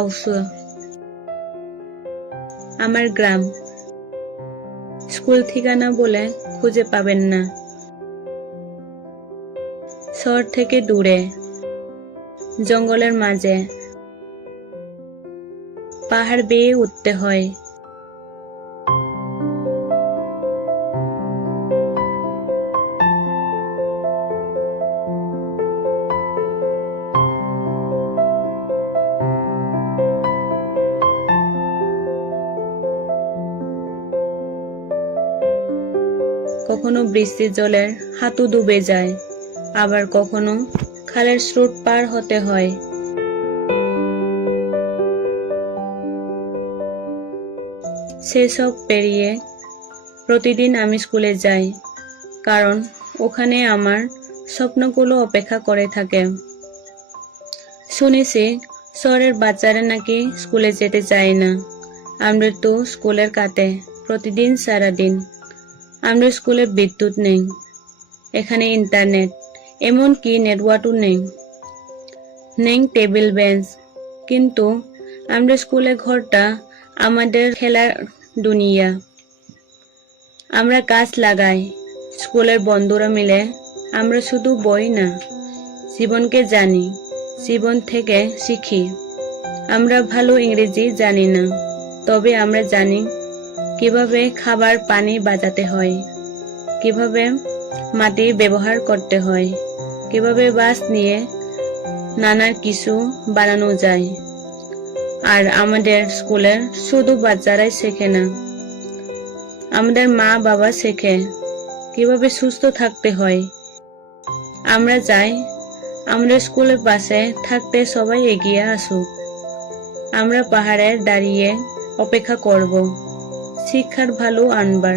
House. আমার গ্রাম। School ঠিকানা বলে খুঁজে পাবেন না। শহর থেকে দূরে, জঙ্গলের মাঝে, পাহাড় বেয়ে উঠতে হয়। কখনো বৃষ্টির জলের হাঁটু ডুবে যায়, আবার কখনো খালের স্রোত পার হতে হয়। সেসব পেরিয়ে প্রতিদিন আমি স্কুলে যাই, কারণ ওখানে আমার স্বপ্নগুলো অপেক্ষা করে থাকে। শুনেছি শহরের বাচ্চারা নাকি স্কুলে যেতে চায় না। আমরা তো স্কুলের কাটে প্রতিদিন সারাদিন। আমরা স্কুলে বিদ্যুৎ নেই, এখানে ইন্টারনেট, এমনকি নেটওয়ার্কও নেই। নেই টেবিল বেঞ্চ, কিন্তু আমরা স্কুলের ঘরটা আমাদের খেলার দুনিয়া। আমরা গাছ লাগাই, স্কুলের বন্ধুরা মিলে। আমরা শুধু বই না, জীবনকে জানি, জীবন থেকে শিখি। আমরা ভালো ইংরেজি জানি না, তবে আমরা জানি কিভাবে খাবার পানি বাজাতে হয়, কিভাবে মাটি ব্যবহার করতে হয়, কিভাবে বাঁশ নিয়ে নানা কিছু বানানো যায়। আর আমাদের স্কুলের শুধু বাচ্চারাই শেখে না, আমাদের মা বাবা শেখে কিভাবে সুস্থ থাকতে হয়। আমরা চাই আমাদের স্কুলের পাশে থাকতে সবাই এগিয়ে আসুক। আমরা পাহাড়ে দাঁড়িয়ে অপেক্ষা করব শিক্ষার ভালো আনবার।